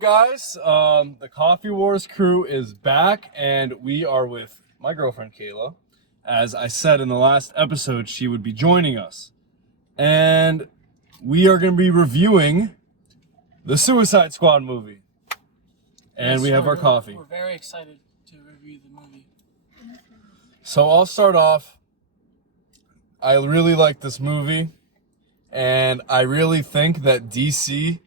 guys? The Coffee Wars crew is back, and we are with my girlfriend Kayla. As I said in the last episode, she would be joining us, and we are going to be reviewing the Suicide Squad movie. And Yes, we have our coffee. We're very excited to review the movie. So I'll start off. I really like this movie, and I really think that DC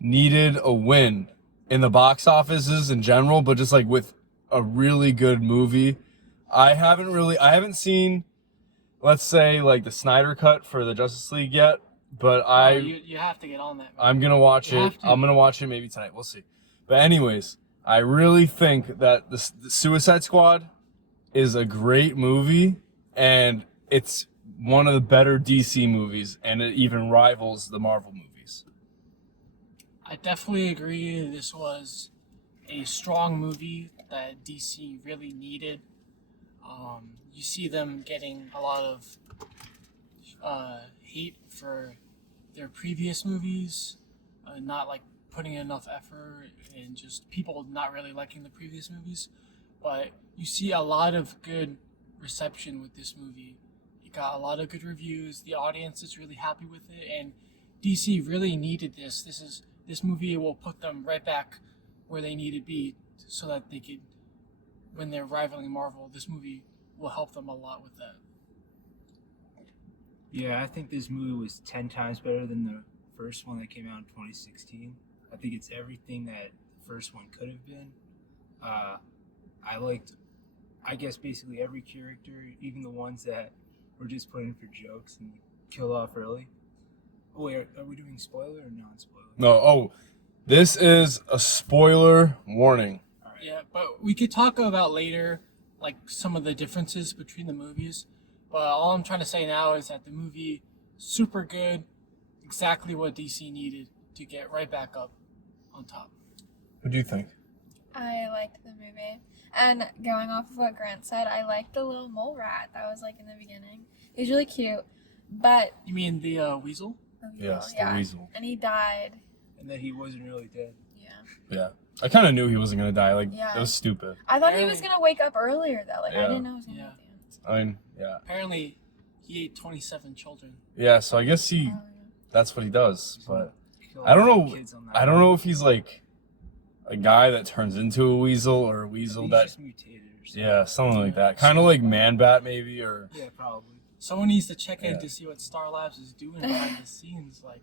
needed a win in the box offices in general, but just like with a really good movie. I haven't seen, let's say, like the Snyder cut for the Justice League yet, but You have to get on that. I'm gonna watch You it. have to. I'm gonna watch it maybe tonight. We'll see. But anyways, I really think that the Suicide Squad is a great movie, and it's one of the better DC movies, and it even rivals the Marvel movies. I definitely agree. This was a strong movie that DC really needed. You see them getting a lot of hate for their previous movies, not like putting in enough effort, and just people not really liking the previous movies. But you see a lot of good reception with this movie. It got a lot of good reviews. The audience is really happy with it, and DC really needed this. This movie will put them right back where they need to be, so that they could, when they're rivaling Marvel, this movie will help them a lot with that. Yeah, I think this movie was 10 times better than the first one that came out in 2016. I think it's everything that the first one could have been. I liked, I guess, basically every character, even the ones that were just put in for jokes and killed off early. Oh, wait, are we doing spoiler or non-spoiler? No, this is a spoiler warning. All right. Yeah, but we could talk about later, like some of the differences between the movies. But all I'm trying to say now is that the movie, super good, exactly what DC needed to get right back up on top. What do you think? I liked the movie. And going off of what Grant said, I liked the little mole rat that was like in the beginning. He was really cute. But You mean the Weasel? Yes, the yeah. Weasel. And he died. And that he wasn't really dead. Yeah. Yeah. I kind of knew he wasn't going to die. Like, Yeah. it was stupid. I thought he Really? was gonna wake up earlier though. Like Yeah. I didn't know he was gonna Yeah. be at the end. I mean, yeah. Apparently, he ate 27 children. Yeah, so I guess Oh, yeah. that's what he does. But Kill I don't all the know- kids on that I don't know if he's like a guy that turns into a weasel or a weasel He's that, just mutated or something. yeah, something like that. Kind of like Man-Bat maybe, or, Yeah, probably. Someone needs to check in Yeah. to see what Star Labs is doing behind the scenes. Like,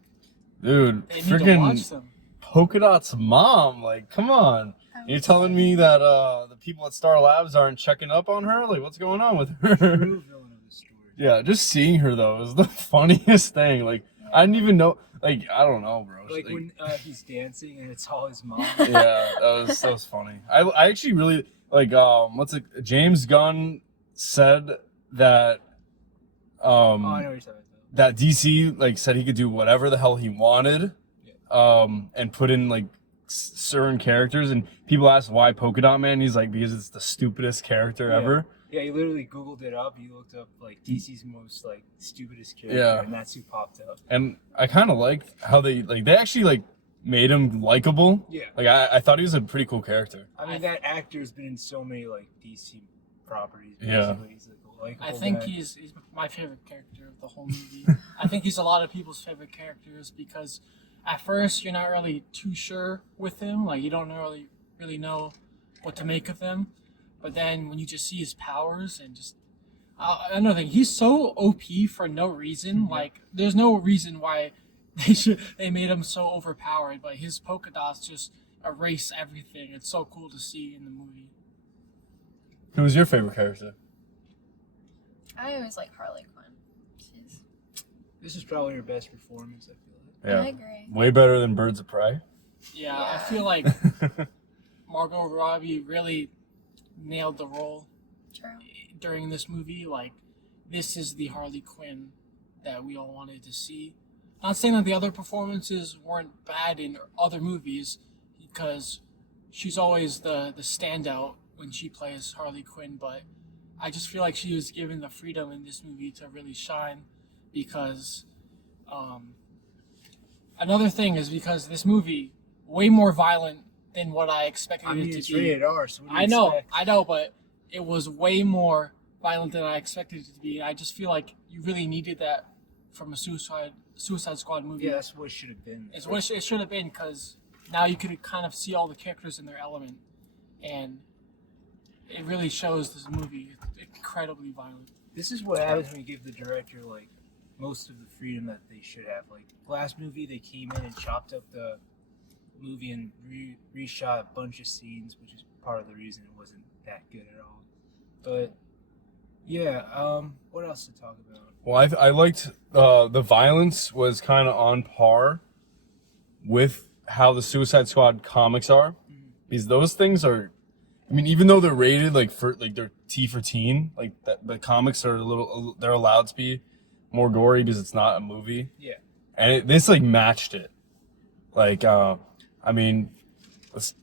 dude, they need to watch freaking them. Polka Dot's mom. Like, come on. I You're was telling like- me that the people at Star Labs aren't checking up on her? Like, what's going on with True her? villain of the story. Yeah, just seeing her though is the funniest thing. Like, I didn't even know. Like, I don't know, bro. Like when he's dancing and it's all his mom. Yeah, that was funny. I actually really like James Gunn said that Oh, I know what you're talking about. that DC like said he could do whatever the hell he wanted, and put in like certain characters, and people asked why Polka Dot Man. He's like, because it's the stupidest character Yeah. ever. Yeah, he literally Googled it up. He looked up like DC's most like stupidest character, Yeah. and that's who popped up. And I kind of liked how they actually like made him likable. Yeah, Like I thought he was a pretty cool character. I mean that actor's been in so many like DC properties. Yeah. Basically. He's like a likable I think guy. he's my favorite character of the whole movie. I think he's a lot of people's favorite characters because at first you're not really too sure with him. Like you don't really know what to make of him. But then when you just see his powers and just another thing, he's so OP for no reason. Like there's no reason why they made him so overpowered. But his polka dots just erase everything. It's so cool to see in the movie. Who was your favorite character? I always like Harley Quinn. She's This is probably her best performance. I feel like. Yeah, I agree. way better than Birds of Prey. Yeah, I Yeah. feel like Margot Robbie really nailed the role True. during this movie. Like, this is the Harley Quinn that we all wanted to see. Not saying that the other performances weren't bad in other movies, because she's always the standout when she plays Harley Quinn, but I just feel like she was given the freedom in this movie to really shine because another thing is because this movie way more violent than what I expected I mean, it to it's be. rated R, so what do you expect? I know, but it was way more violent than I expected it to be. I just feel like you really needed that from a Suicide Squad movie. Yeah, that's what it should have been. It's what it should have been, because now you could kind of see all the characters in their element, and it really shows this movie. It's incredibly violent. This is what happens when you give the director like most of the freedom that they should have. Like last movie, they came in and chopped up the movie and reshot a bunch of scenes, which is part of the reason it wasn't that good at all. But yeah, what else to talk about? Well, I liked the violence was kind of on par with how the Suicide Squad comics are, because those things are, I mean, even though they're rated like for like they're T for teen, like that, the comics are they're allowed to be more gory because it's not a movie. Yeah. And this like matched it. Like, I mean,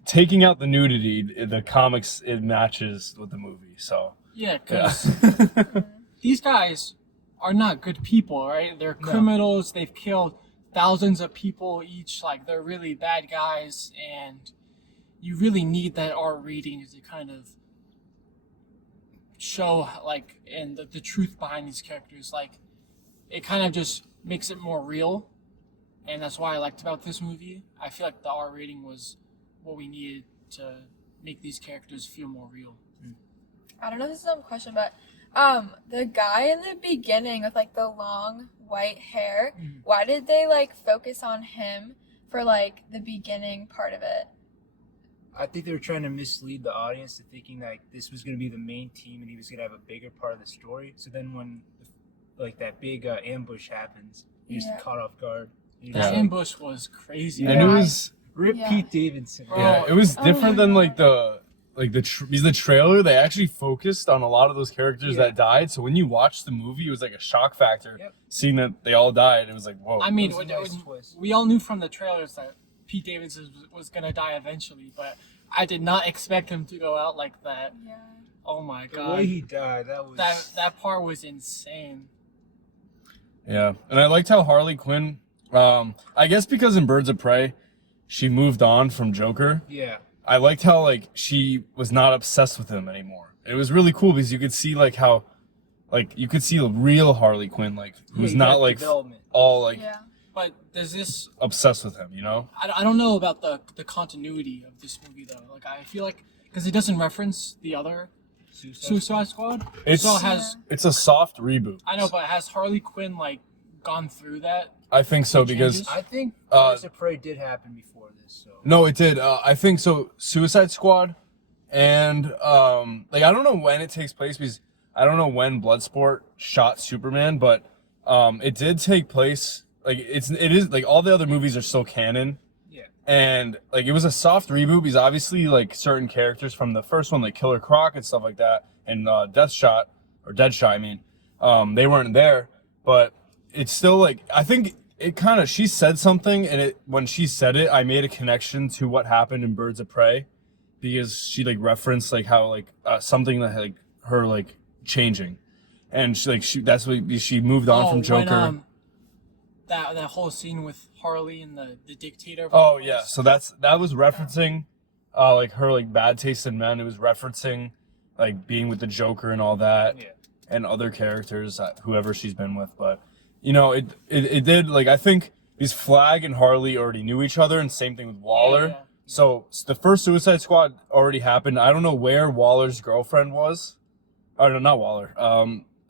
taking out the nudity, the comics it matches with the movie. So Yeah, yeah. because these guys are not good people, right? They're criminals. They've killed thousands of people each. Like, they're really bad guys, and you really need that R rating to kind of show, like, and the truth behind these characters. Like, it kind of just makes it more real, and that's what I liked about this movie. I feel like the R rating was what we needed to make these characters feel more real. I don't know if this is a dumb question, but the guy in the beginning with like the long white hair, why did they like focus on him for like the beginning part of it? I think they were trying to mislead the audience to thinking that this was going to be the main team and he was going to have a bigger part of the story. So then when like that big ambush happens, he's caught off guard. That ambush was crazy. And it was Rip Yeah. Pete Davidson. yeah, it was different than my like the trailer. They actually focused on a lot of those characters that died. So when you watch the movie, it was like a shock factor seeing that they all died. It was like, whoa. I mean, It was a nice twist. we all knew from the trailers that Pete Davidson was gonna die eventually, but I did not expect him to go out like that. Yeah. Oh my The god, way he died, that was that part was insane. Yeah, and I liked how Harley Quinn. I guess because in Birds of Prey, she moved on from Joker. yeah. I liked how like she was not obsessed with him anymore. It was really cool because you could see like how, like you could see a real Harley Quinn, like who's He not had like development. all like Yeah. But does this? obsessed with him, you know? I don't know about the continuity of this movie though. Like, I feel like because it doesn't reference the other Suicide Squad, It's so it has. it's a soft reboot. I know, but has Harley Quinn like gone through that? I think so because Changes? I think Uh, Birds of Prey did happen before this, so no, it did. I think so. Suicide Squad, and like I don't know when it takes place because I don't know when Bloodsport shot Superman, but it did take place. Like it is like all the other movies are still canon, yeah. and like it was a soft reboot because obviously like certain characters from the first one, like Killer Croc and stuff like that, and Deathshot or Deadshot, I mean, they weren't there, but it's still like I think it kind of she said something, and it when she said it, I made a connection to what happened in Birds of Prey because she like referenced like how like something that like her like changing, and she that's what she moved on from Joker. When, that whole scene with Harley and the dictator. Oh yeah, so that was referencing like her like bad taste in men. It was referencing like being with the Joker and all that, Yeah. and other characters, whoever she's been with. But you know, it did like I think these Flag and Harley already knew each other, and same thing with Waller. Yeah. So the first Suicide Squad already happened. I don't know where Waller's girlfriend was. Oh no, not Waller.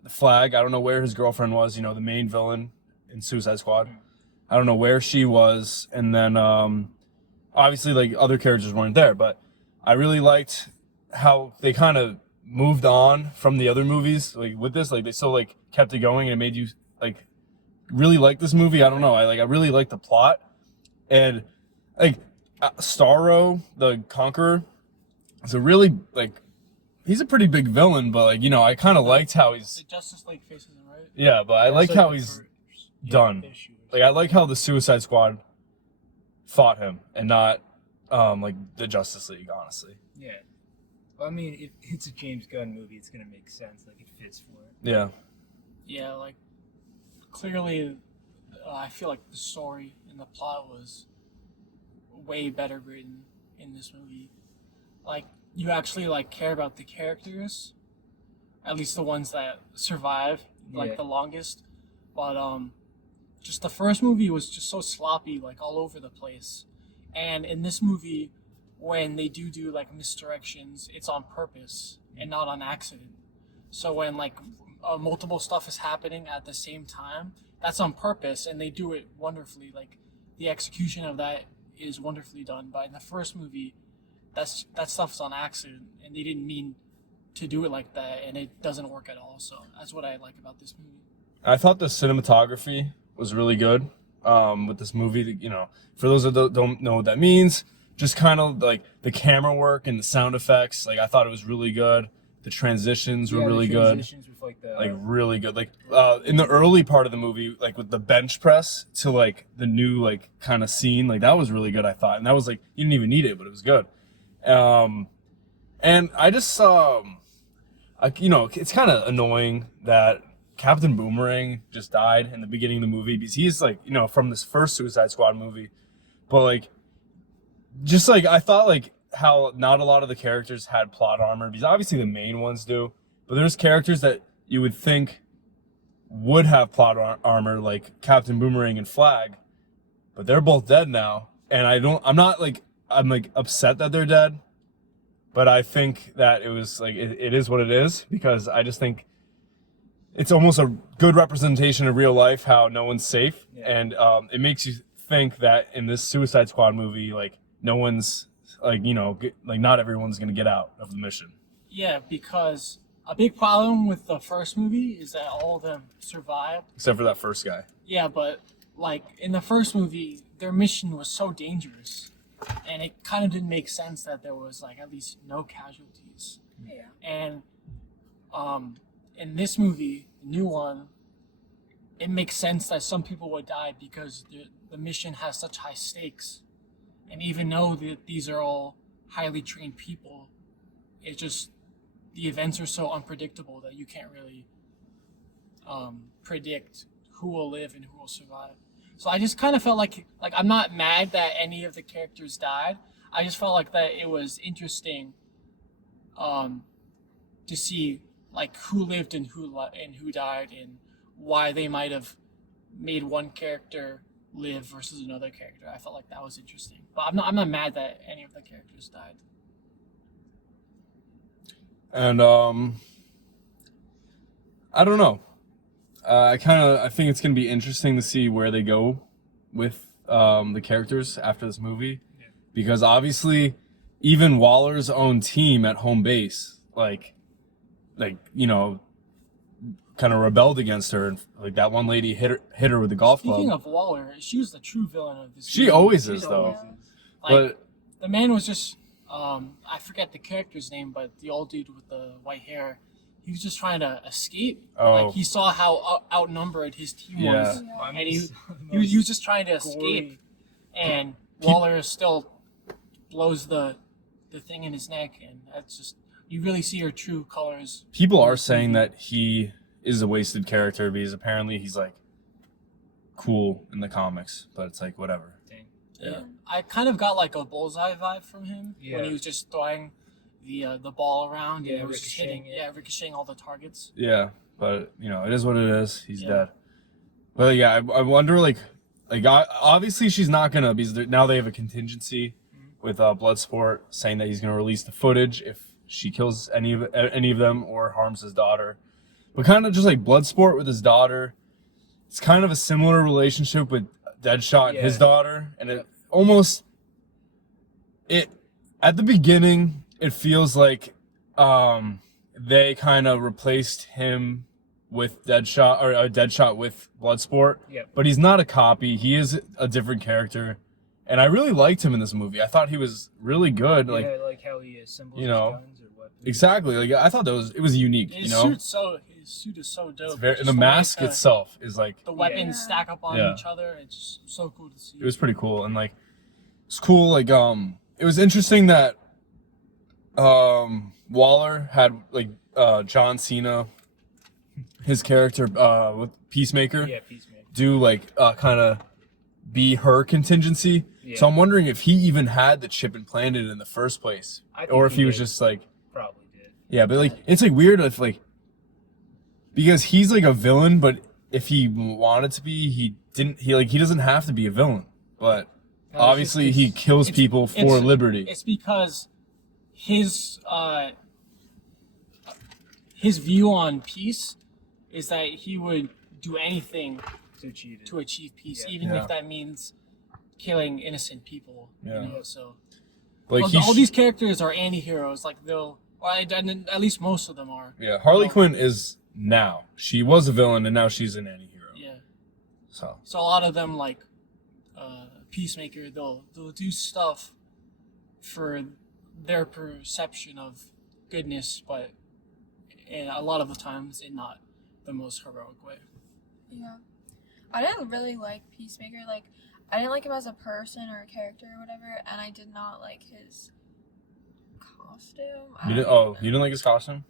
Flag. I don't know where his girlfriend was. You know, the main villain in Suicide Squad. I don't know where she was, and then obviously like other characters weren't there, but I really liked how they kind of moved on from the other movies. Like with this, like they still like kept it going, and it made you like really like this movie. I don't know. I really like the plot, and like Starro, the Conqueror, is a really like he's a pretty big villain, but like you know I kind of liked how he's The Justice League faces him, right? yeah, but I like how he's done. Like I like how the Suicide Squad fought him and not like the Justice League, honestly. Yeah. Well, I mean, if it's a James Gunn movie, it's gonna make sense. Like it fits for it. Yeah. Yeah, like clearly, I feel like the story and the plot was way better written in this movie. Like you actually like care about the characters, at least the ones that survive like Yeah. the longest. But just the first movie was just so sloppy, like all over the place. And in this movie, when they do like misdirections, it's on purpose and not on accident. So when like multiple stuff is happening at the same time, that's on purpose, and they do it wonderfully. Like the execution of that is wonderfully done. But in the first movie, that stuff's on accident, and they didn't mean to do it like that, and it doesn't work at all. So that's what I like about this movie. I thought the cinematography was really good with this movie. You know, for those that don't know what that means, just kind of like the camera work and the sound effects. Like I thought it was really good. The transitions were really good. Transitions with like the Like really good. Like in the early part of the movie, like with the bench press to like the new like kind of scene, like that was really good. I thought, and that was like you didn't even need it, but it was good. And I just you know, it's kind of annoying that Captain Boomerang just died in the beginning of the movie because he's like, you know, from this first Suicide Squad movie. But like, just like, I thought like how not a lot of the characters had plot armor because obviously the main ones do. But there's characters that you would think would have plot armor like Captain Boomerang and Flag. But they're both dead now. And I'm like upset that they're dead. But I think that it was like, it is what it is because I just think it's almost a good representation of real life how no one's safe. Yeah. And it makes you think that in this Suicide Squad movie, like no one's like, you know, like not everyone's going to get out of the mission. Yeah, because a big problem with the first movie is that all of them survived. Except for that first guy. Yeah, but like in the first movie, their mission was so dangerous, and it kind of didn't make sense that there was like at least no casualties. Yeah. And in this movie, the new one, it makes sense that some people would die because the mission has such high stakes, and even though that these are all highly trained people, it just the events are so unpredictable that you can't really predict who will live and who will survive. So I just kind of felt like I'm not mad that any of the characters died. I just felt like that it was interesting to see like who lived and who died and why they might have made one character live versus another character. I felt like that was interesting. But I'm not mad that any of the characters died. And I don't know. I think it's gonna be interesting to see where they go with the characters after this movie, because obviously, even Waller's own team at home base, like you know, kind of rebelled against her, and like that one lady hit her with the golf club. Speaking of Waller, she was the true villain of this. She movie. always She's is, the though. villain. Like, But the man was just I forget the character's name, but the old dude with the white hair, he was just trying to escape. Oh. Like he saw how outnumbered his team Yeah. was, and he was just trying to escape. And Waller still blows the thing in his neck, and that's just you really see her true colors. people are saying that he is a wasted character because apparently he's like cool in the comics, but it's like whatever. Yeah. I kind of got like a Bullseye vibe from him Yeah. when he was just throwing the ball around. Yeah, and it was just hitting, ricocheting it. ricocheting all the targets. Yeah, but you know, it is what it is. He's Yeah. dead. But yeah, I wonder like obviously she's not gonna because now they have a contingency with Bloodsport saying that he's gonna release the footage if she kills any of them or harms his daughter. But kind of just like Bloodsport with his daughter, it's kind of a similar relationship with Deadshot and his Yeah. daughter, and it almost at the beginning it feels like they kind of replaced him with Deadshot or Deadshot with Bloodsport. Yep. But he's not a copy. He is a different character, and I really liked him in this movie. I thought he was really good. Like like how he assembles you know, his guns or weapons. exactly. Like I thought it was unique. His you know, suit is so dope. it's very, Just the way mask the- itself is like The weapons Yeah. stack up on Yeah. each other. It's just so cool to see. it was pretty cool, and like it's cool. Like it was interesting that Waller had like John Cena, his character with Peacemaker, Yeah, Peacemaker. do like kind of be her contingency. Yeah. So I'm wondering if he even had the chip implanted in the first place, I think or if he was did. just like, Probably did. yeah, but like it's like weird if like, because he's like a villain, but if he wanted to be, he didn't. He doesn't have to be a villain, but No, it's obviously just- he kills it's- people for it's- liberty. It's because his view on peace is that he would do anything to achieve it. to achieve peace, Yeah. even Yeah. if that means killing innocent people. Yeah. You know, so Like all, he all sh- these characters are anti-heroes. Like at least most of them are. yeah, Harley Well- Quinn is now. She was a villain, and now she's an anti-hero. Yeah. So So a lot of them, like Peacemaker, they'll do stuff for their perception of goodness, but a lot of the times in not the most heroic way. Yeah. I didn't really like Peacemaker. Like, I didn't like him as a person or a character or whatever, and I did not like his costume. you didn't like his costume?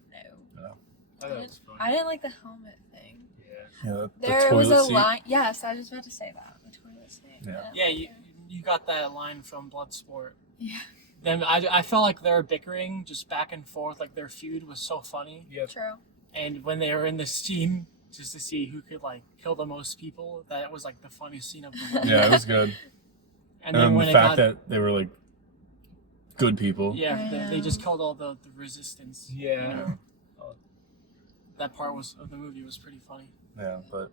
No. I thought it was funny. I didn't like the helmet thing. Yeah. Yeah, There was a toilet seat. line. Yes, I was just about to say that. The toilet seat. Yeah. I didn't Yeah, like you, it. you got that line from Bloodsport. Yeah. Them, I felt like they were bickering just back and forth. Like their feud was so funny. Yep. True. And when they were in the scene, just to see who could like kill the most people, that was like the funniest scene of the movie. Yeah, it was good. And And then when the it fact got, that they were like good people. yeah, they Yeah. just killed all the resistance. Yeah. You know? That part of the movie was pretty funny. Yeah, but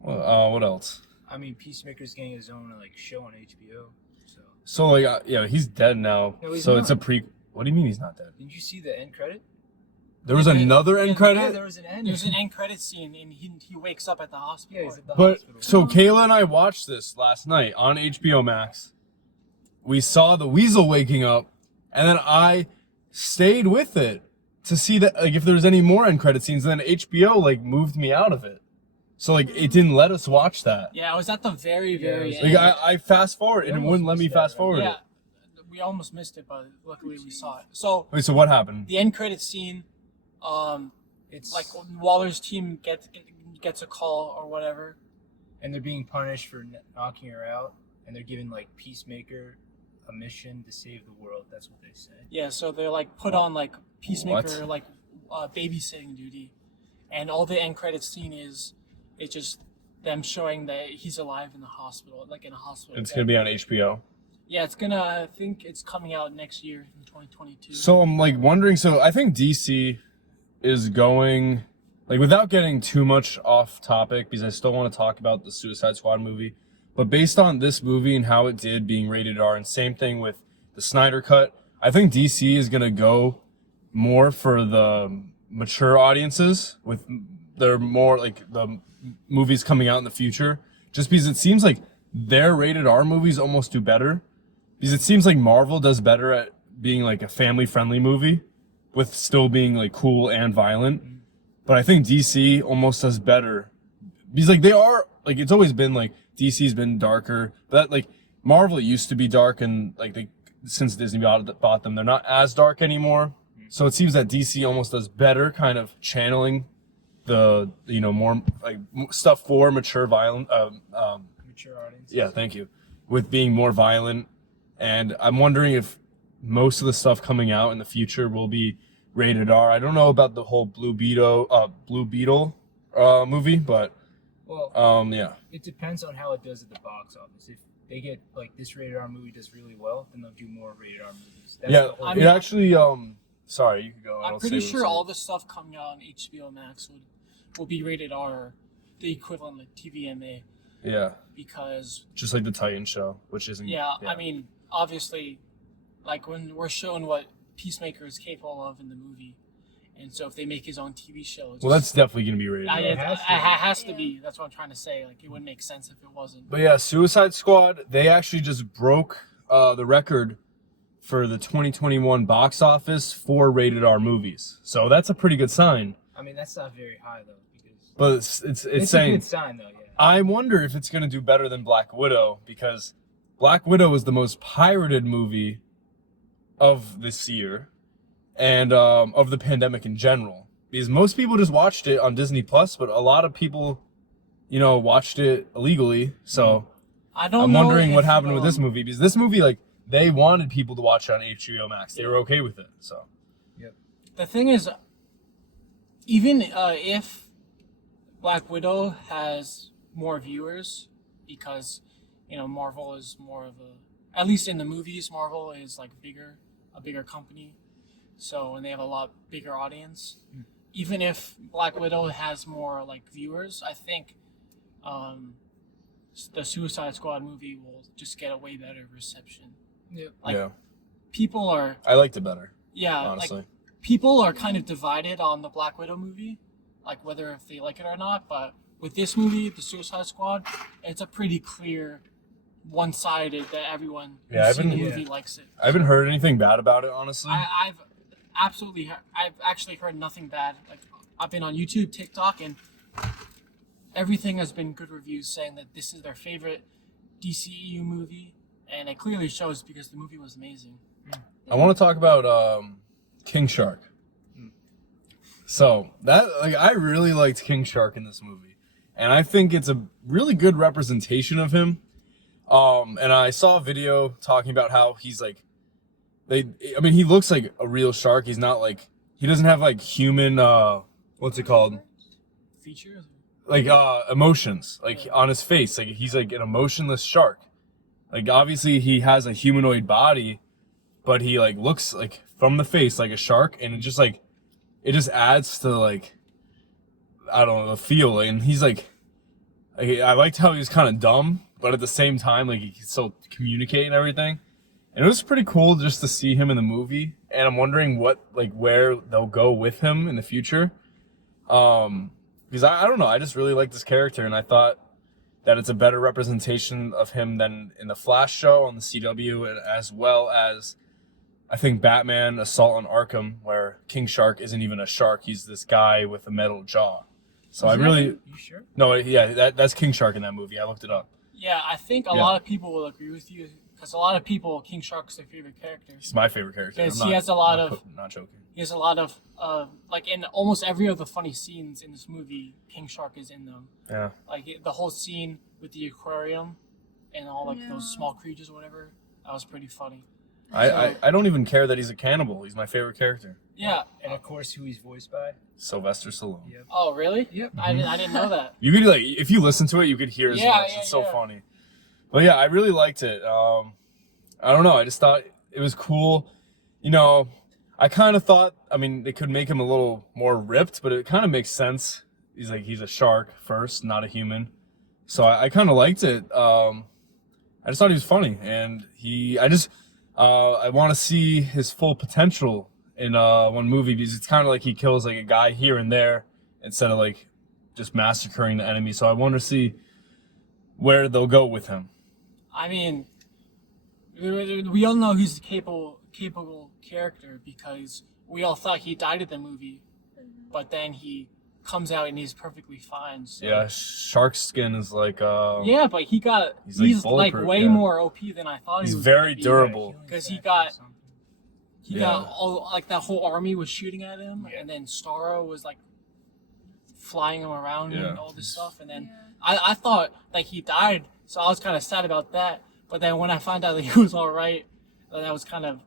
well, what else? I mean, Peacemaker's getting his own like show on HBO. So So like, yeah, he's dead now. No, he's so it's a not. pre. What do you mean he's not dead? didn't you see the end credit? There was Yeah, another end credit. Yeah, there was an end. There's an end credit scene, and he wakes up at the hospital. Yeah, he's at the But hospital. so Kayla and I watched this last night on HBO Max. We saw the Weasel waking up, and then I stayed with it to see that like if there was any more end credit scenes. And then HBO like moved me out of it, so like it didn't let us watch that. Yeah, I was at the very, Yeah, very it was- end. Like I fast forward and it almost wouldn't let me missed that, fast right? forward Yeah, it. we almost missed it, but luckily we saw it. So Wait, so what happened? the end credit scene, It's like Waller's team gets a call or whatever. and they're being punished for knocking her out, and they're giving like Peacemaker a mission to save the world. That's what they say. Yeah, so they're like put on like Peacemaker What? like babysitting duty, and all the end credit scene is it's just them showing that he's alive in the hospital, like in a hospital. It's bed. gonna be on HBO. Yeah, it's gonna. I think it's coming out next year in 2022. So I'm like wondering. So I think DC is going like without getting too much off topic because I still want to talk about the Suicide Squad movie. But based on this movie and how it did being rated R, and same thing with the Snyder Cut, I think DC is gonna go more for the mature audiences with their more like the movies coming out in the future. Just because it seems like their rated R movies almost do better. Because it seems like Marvel does better at being like a family-friendly movie with still being like cool and violent. But I think DC almost does better. Because like they are like it's always been like DC's been darker. But like Marvel used to be dark and like they since Disney bought them, they're not as dark anymore. So it seems that DC almost does better kind of channeling the more like stuff for mature violent Mature audience. yeah, thank you. With being more violent. And I'm wondering if most of the stuff coming out in the future will be rated R. I don't know about the whole Blue Beetle movie, but Well, yeah. it depends on how it does at the box office. If they get like this rated R movie does really well, then they'll do more rated R movies. That's Yeah, the whole- I it mean, actually sorry, you can go. I'm I'll pretty say sure what's all up. the stuff coming out on HBO Max will be rated R, the equivalent of TVMA, Yeah, because just like the Titan show, which isn't I mean, obviously, like when we're shown what Peacemaker is capable of in the movie, and so if they make his own TV show, it's well, that's definitely going to be rated R. it has has to to be. be. That's what I'm trying to say. Like it wouldn't make sense if it wasn't. But yeah, Suicide Squad, they actually just broke the record for the 2021 box office for rated R movies. So that's a pretty good sign. I mean, that's not very high though, because But it's it's a saying good sign though. Yeah. I wonder if it's going to do better than Black Widow because Black Widow is the most pirated movie of this year and of the pandemic in general. Because most people just watched it on Disney Plus, but a lot of people, watched it illegally. So I don't I'm know wondering what if, happened with this movie, because this movie, like, they wanted people to watch it on HBO Max. They were okay with it. So The thing is, even if Black Widow has more viewers, because Marvel is more of a, at least in the movies, Marvel is like a bigger company, and they have a lot bigger audience. Even if Black Widow has more like viewers, I think the Suicide Squad movie will just get a way better reception. Yep. Like, people are, I liked it better, yeah, honestly. like people are kind of divided on the Black Widow movie, like whether if they like it or not. But with this movie, the Suicide Squad, it's a pretty clear, one-sided that everyone who's seen the movie likes it. I haven't heard anything bad about it, honestly. I've actually heard nothing bad. Like, I've been on YouTube, TikTok, and everything has been good reviews saying that this is their favorite DCEU movie, and it clearly shows because the movie was amazing. I want to talk about King Shark. So I really liked King Shark in this movie, and I think it's a really good representation of him. And I saw a video talking about how he's like, he looks like a real shark. He's not like, he doesn't have like human, what's it called? Features? Like emotions, like on his face. Like he's like an emotionless shark. Like obviously he has a humanoid body, but he like looks like from the face like a shark, and it just adds to like, I don't know, the feel. And he's like I liked how he was kind of dumb, but at the same time like he could still communicate and everything. And it was pretty cool just to see him in the movie. And I'm wondering where they'll go with him in the future. Because I don't know, I just really like this character, and I thought that it's a better representation of him than in the Flash show on the CW, and as well as I think Batman Assault on Arkham, where King Shark isn't even a shark, he's this guy with a metal jaw. So You sure? No, yeah, that's King Shark in that movie. I looked it up. Yeah, I think a lot of people will agree with you, because a lot of people, King Shark's their favorite character. He's my favorite character. Because I'm he has a lot of, not joking. he has a lot of, like in almost every of the funny scenes in this movie, King Shark is in them. Yeah. Like the whole scene with the aquarium and all like Yeah. those small creatures or whatever, that was pretty funny. I don't even care that he's a cannibal. He's my favorite character. Yeah. And of course, who he's voiced by? Sylvester Stallone. Yep. Oh, really? Yep. I didn't know that. You could if you listen to it, you could hear his Yeah, voice. yeah, It's so yeah. funny. But yeah, I really liked it. I don't know. I just thought it was cool. I kind of thought, they could make him a little more ripped, but it kind of makes sense. He's a shark first, not a human. So I kind of liked it. I just thought he was funny, and I want to see his full potential in one movie, because it's kind of like he kills like a guy here and there instead of like just massacring the enemy. So I want to see where they'll go with him. I mean, we all know he's a capable character, because we all thought he died in the movie, but then he comes out and he's perfectly fine. So. Yeah, shark skin is like Yeah, but he's He's, like, like bulletproof, way yeah. more OP than I thought He's he was. very gonna be. durable. Because he got Yeah. all like that whole army was shooting at him, Yeah. and then Starro was like flying him around Yeah. and all this stuff, and then I thought like he died, so I was kind of sad about that. But then when I found out that he was all right, that was kind of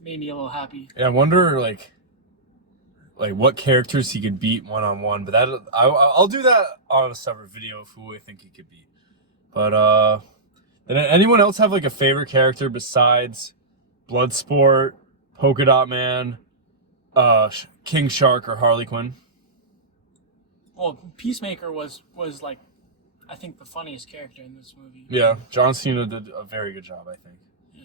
made me a little happy. Yeah, I wonder like what characters he could beat one-on-one, but I'll do that on a separate video of who I think he could beat. But did anyone else have like a favorite character besides Bloodsport, Polka Dot Man, King Shark, or Harley Quinn? Well, Peacemaker was like, I think, the funniest character in this movie. Yeah, John Cena did a very good job, I think. Yeah,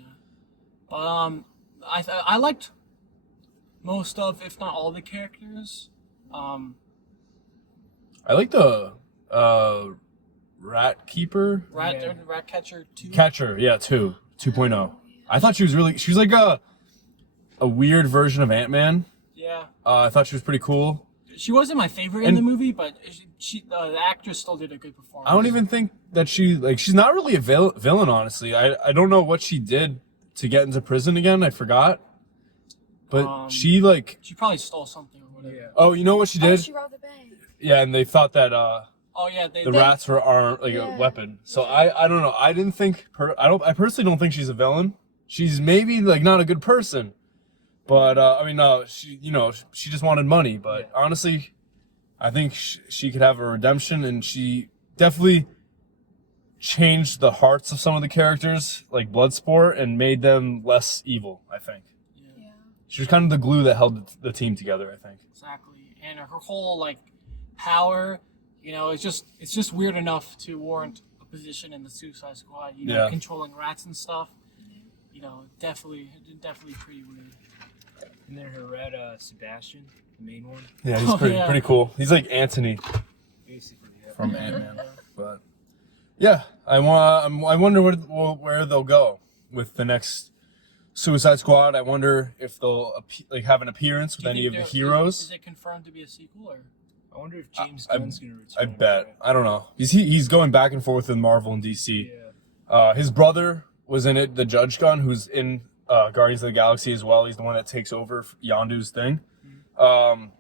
but I liked most of, if not all, the characters. I like the Rat Keeper. Ratcatcher 2. Catcher, yeah, 2.0. I thought she was like a weird version of Ant-Man. Yeah. I thought she was pretty cool. She wasn't my favorite in the movie, but the actress still did a good performance. I don't even think that she's not really a villain, honestly. I don't know what she did to get into prison again. I forgot. But she probably stole something or whatever. Yeah. oh, you know what she did? She robbed the bank. Yeah, and they thought that Oh yeah, The rats were armed like Yeah. a weapon. So I don't know. I didn't think I personally don't think she's a villain. She's maybe like not a good person, but I mean no, she just wanted money. But honestly, I think she could have a redemption, and she definitely changed the hearts of some of the characters like Bloodsport and made them less evil. I think Yeah. she was kind of the glue that held the team together. I think. Exactly, and her whole like power, it's just weird enough to warrant a position in the Suicide Squad. Yeah. Controlling rats and stuff. Definitely pretty weird. And then her red Sebastian, the main one, Yeah, he's Oh, pretty yeah. pretty cool. He's like Anthony basically. Yeah. from Ant-Man. But yeah, I wonder where they'll go with the next Suicide Squad. I wonder if they'll have an appearance with Do you any of think the there- heroes. Is it confirmed to be a sequel or? I wonder if James I- Gunn's gonna return. I bet. I don't know. He's going back and forth with Marvel and DC. Yeah. His brother was in it, the Judge Gun, who's in Guardians of the Galaxy as well. He's the one that takes over Yondu's thing.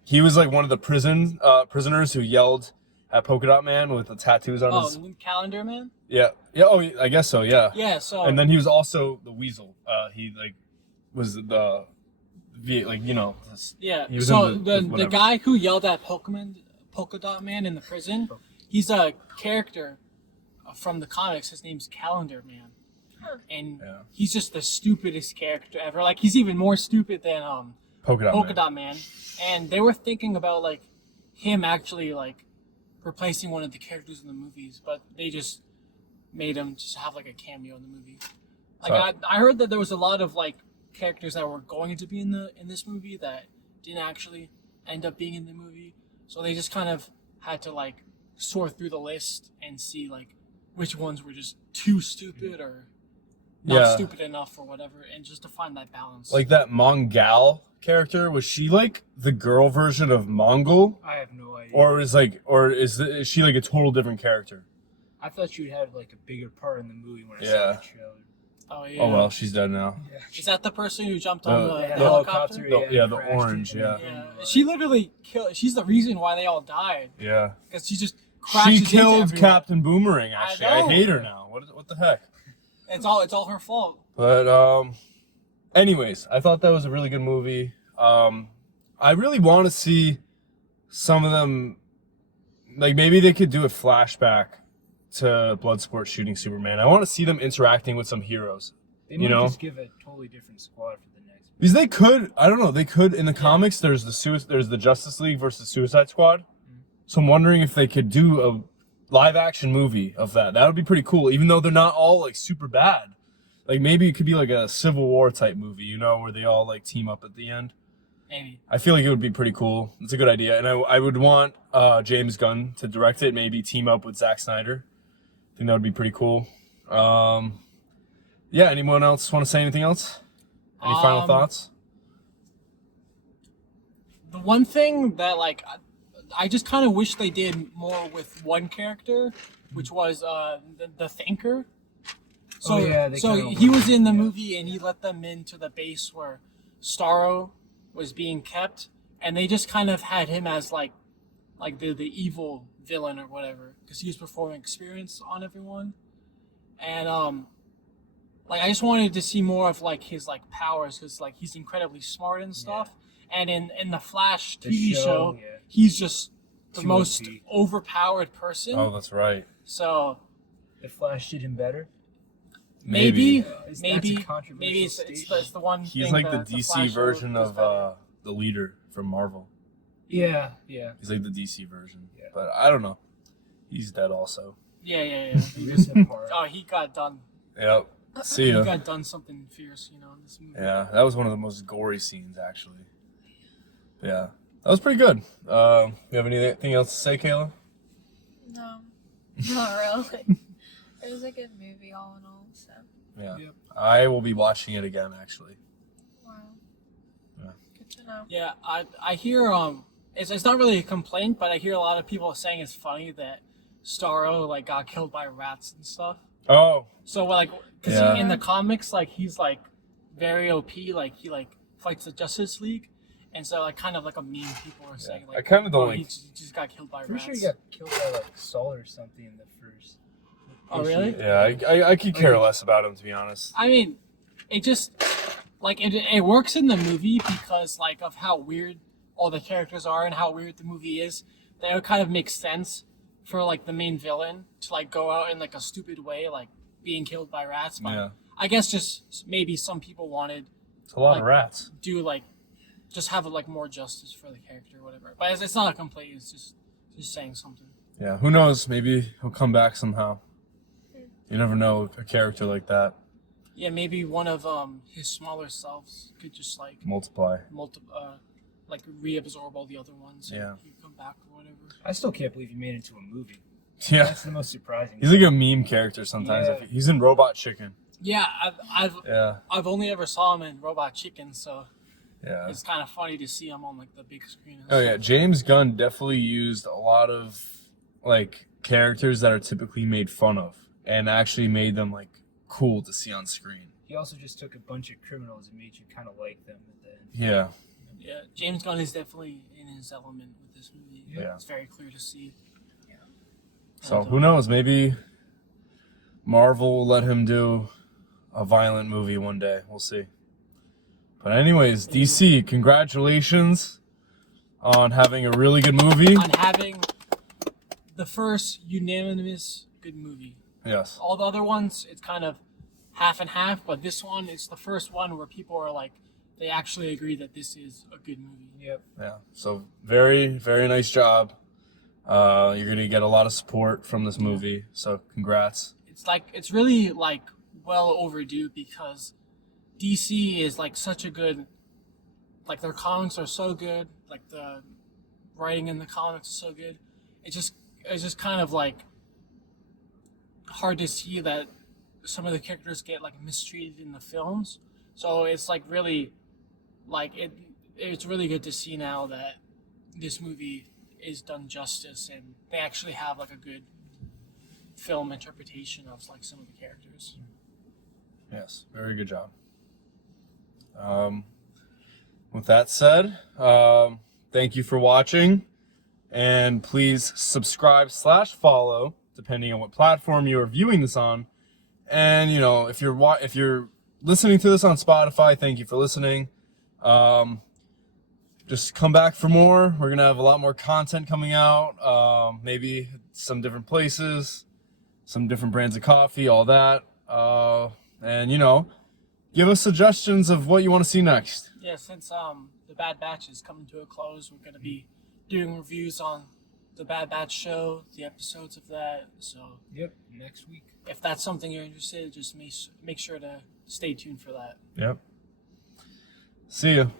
He was like one of the prisoners who yelled at Polka Dot Man with the tattoos on his. Calendar Man. Yeah. Oh, I guess so. Yeah. Yeah. So. And then he was also the Weasel. He was the Yeah. he was So in the whatever. guy who yelled at Polka Dot Man in the prison, he's a character from the comics. His name's Calendar Man. And Yeah. he's just the stupidest character ever. Like he's even more stupid than Polka Dot Polka Man. Dot Man. And they were thinking about like him actually like replacing one of the characters in the movies, but they just made him just have like a cameo in the movie. Like So- I heard that there was a lot of like characters that were going to be in this movie that didn't actually end up being in the movie. So they just kind of had to like sort through the list and see like which ones were just too stupid or not Yeah. stupid enough or whatever, and just to find that balance. Like that Mongal character, was she like the girl version of Mongol, I have no idea. is she like a total different character? I thought she'd have like a bigger part in the movie when I Yeah. saw the trailer. oh yeah. Oh well, she's dead now. Is that the person who jumped on the Yeah, helicopter? The crashed orange, it. yeah. Yeah, she literally killed. She's the reason why they all died Yeah. because she just crashes She killed into everyone. Captain Boomerang. Actually, I know. hate her now. What the heck? It's all her fault. But anyways, I thought that was a really good movie. I really want to see some of them. Like maybe they could do a flashback to Bloodsport shooting Superman. I want to see them interacting with some heroes. They You might know? just give a totally different squad for the next. Because they could, I don't know, they could in the comics. There's the Justice League versus Suicide Squad. So I'm wondering if they could do a live action movie of that. That would be pretty cool. Even though they're not all like super bad. Like maybe it could be like a Civil War type movie, where they all like team up at the end. Maybe. I feel like it would be pretty cool. It's a good idea, and I would want James Gunn to direct it. Maybe team up with Zack Snyder. I think that would be pretty cool. Yeah. Anyone else want to say anything else? Any final thoughts? The one thing that like I just kind of wish they did more with one character, which was the Thinker. So, Oh, yeah, they so kinda he was in the yeah. movie and he let them into the base where Starro was being kept, and they just kind of had him as like the evil villain or whatever, because he was performing experience on everyone, and like I just wanted to see more of like his like powers, because like he's incredibly smart and stuff, and in the Flash The TV show, show, yeah. he's just the Too most OP. overpowered person. Oh, that's right. So The Flash did him better. maybe That's maybe a controversial maybe it's statement. the one. He's thing like the that DC Flash show version does of better. the leader from Marvel. Yeah. He's like the DC version. Yeah. But I don't know. He's dead also. Yeah. He was a part. Oh, he got done. Yep. See He ya. got done something fierce, in this movie. Yeah, that was one of the most gory scenes, actually. Yeah, that was pretty good. You have anything else to say, Kayla? No, not really. It was a good movie all in all. So Yeah. Yep. I will be watching it again, actually. wow. Yeah. Good to know. Yeah, I hear it's not really a complaint, but I hear a lot of people saying it's funny that Starro like got killed by rats and stuff. Oh, So like, because Yeah. in the comics, like he's like very OP, like he like fights the Justice League, and so like kind of like a meme. People are saying like, I kind of don't oh, like. he just got killed by Pretty rats. sure he got killed by like Saul or something in the first. Oh, issue. really? Yeah, I could care less about him, to be honest. I mean, it just like it works in the movie because like of how weird all the characters are and how weird the movie is. That it kind of makes sense for like the main villain to like go out in like a stupid way, like being killed by rats. But Yeah, I guess just maybe some people wanted it's a lot Like- of rats. do like just have like more justice for the character or whatever. But it's not a complaint. It's just saying something. Yeah, who knows? Maybe he'll come back somehow. You never know a character like that. Yeah, maybe one of his smaller selves could just like Multiply. like reabsorb all the other ones. And Yeah. he'd come back or whatever. I still can't believe he made it into a movie. Yeah, That's the most surprising. he's like a meme character sometimes. Yeah. He's in Robot Chicken. Yeah, Yeah, I've only ever saw him in Robot Chicken, so yeah. it's kind of funny to see him on like the big screen. and Oh stuff. yeah, James Gunn definitely used a lot of like characters that are typically made fun of and actually made them like cool to see on screen. He also just took a bunch of criminals and made you kind of like them at the end. Yeah, Yeah, James Gunn is definitely in his element with this movie. Yeah. It's very clear to see. so And, who knows? Maybe Marvel will let him do a violent movie one day. We'll see. But anyways, DC, congratulations on having a really good movie. On having the first unanimous good movie. Yes. All the other ones, it's kind of half and half, but this one, it's the first one where people are like, they actually agree that this is a good movie. Yep. Yeah. So very, very nice job. You're gonna get a lot of support from this movie. So congrats. It's really like well overdue because DC is like such a good, like their comics are so good, like the writing in the comics is so good. It's just kind of like hard to see that some of the characters get like mistreated in the films. So it's like really like it's really good to see now that this movie is done justice and they actually have like a good film interpretation of like some of the characters. Yes. Very good job. With that said, thank you for watching, and please subscribe/follow depending on what platform you are viewing this on. And you know, if you're listening to this on Spotify, thank you for listening. Just come back for more. We're gonna have a lot more content coming out. Maybe some different places, some different brands of coffee, all that. And you know, give us suggestions of what you want to see next. Yeah, since the Bad Batch is coming to a close, we're gonna be doing reviews on the Bad Batch show, the episodes of that. So Yep. Next week. if that's something you're interested in, just make sure to stay tuned for that. Yep. See you.